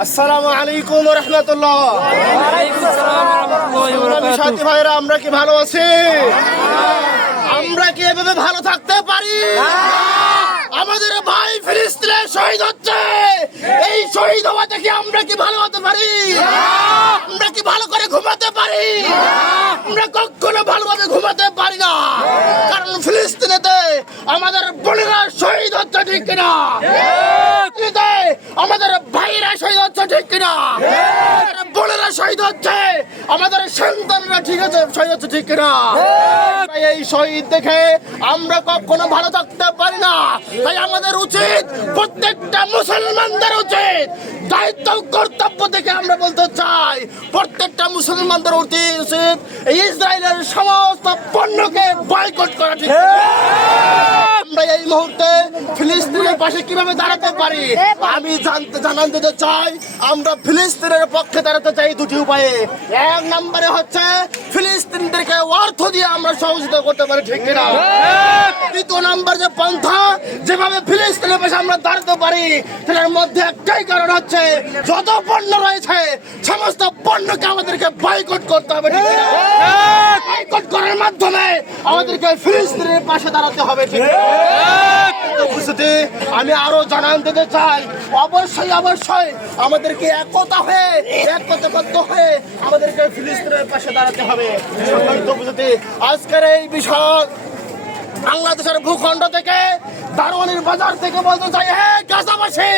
আসসালামু আলাইকুম রহমতুল্লাহ। সাথী ভাইরা আমরা কি ভালো আছি? আমরা কি এভাবে ভালো থাকতে পারি? আমাদের ভাই ফিলিস্তিনে শহীদ হচ্ছে। এই শহীদ হওয়া থেকে আমরা কি ভালো হতে পারি? আমরা কি ভালো করে ঘুমাতে পারি? আমরা কখনো ভালোভাবে ঘুমাতে পারি না। কারণ ফিলিস্তিনেতে আমাদের বোনেরা শহীদ হচ্ছে ঠিক কিনা ফিলিস্তিনেতে আমাদের ভাইরা শহীদ হচ্ছে ঠিক কিনা আমাদের বোনেরা শহীদ হচ্ছে। আমাদের সন্তানরা ঠিক আছে? শহীদ হচ্ছে ঠিক তাই এই শহীদ দেখে আমরা কখনো ভালো থাকতে পারি না। তাই আমাদের উচিত প্রত্যেকটা মুসলমানদের উচিত দায়িত্ব কর্তব্য থেকে আমরা বলতে চাই প্রত্যেকটা মুসলমানদের উচিত ইসরায়েলের সমস্ত পণ্যকে বয়কট করা ঠিক আমরা এই মুহূর্তে ফিলিস্তিনের পাশে কীভাবে দাঁড়াতে পারি? আমি জানতে জানান দিতে চাই, আমরা ফিলিস্তিনের পক্ষে দাঁড়াতে চাই দুটি উপায়ে। এক নম্বরে হচ্ছে, ফিলিস্তিনদেরকে অর্থ দিয়ে আমরা সহযোগিতা করতে পারি, ঠিক কিনা? দ্বিতীয় নাম্বার যে পন্থা, যেভাবে ফিলিস্তিনের পাশে আমরা দাঁড়াতে পারি, সেটার মধ্যে একটাই কারণ হচ্ছে, যত পণ্য রয়েছে, সমস্ত পণ্যকে আমাদেরকে বয়কট করতে হবে, ঠিক? বয়কট করার মাধ্যমে আমাদেরকে ফিলিস্তিনের পাশে দাঁড়াতে হবে ঠিক? উপস্থিতি আমি আরও জানান দিতে চাই অবশ্যই অবশ্যই আমাদেরকে একতা হয়ে একতাবদ্ধ হয়ে আমাদেরকে ফিলিস্তিনের পাশে দাঁড়াতে হবে উপস্থিতি আজকের এই বিষয় বাংলাদেশের ভূখণ্ড থেকে দারোয়ানির বাজার থেকে বলতে চাই হ্যাঁ গাছাবাসী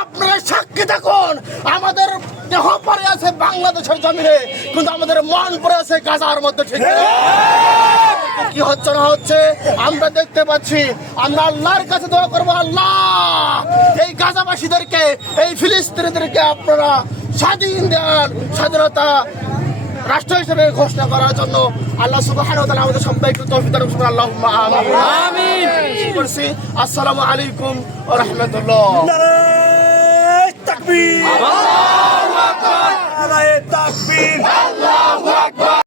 আপনারা সাক্ষী থাকুন আমাদের দেহ পরে আছে বাংলাদেশের জমিনে কিন্তু আমাদের মন পরে আছে গাজার মধ্যে ঠিক? কি হচ্ছে না হচ্ছে? আমরা দেখতে পাচ্ছি আমরা আল্লাহর কাছে দোয়া করব আল্লাহ! এই গাজাবাসীদেরকে এই ফিলিস্তিনিদেরকে আপনারা স্বাধীন দেন স্বাধীনতা রাষ্ট্র হিসেবে ঘোষণা করার জন্য আল্লাহ সুবহানাহু ওয়া তাআলা আমাদের সবাইকে তৌফিক দান করুন আল্লাহুম্মা আমিন। আমিন। করছি আসসালামু আলাইকুম ওয়া রাহমাতুল্লাহ।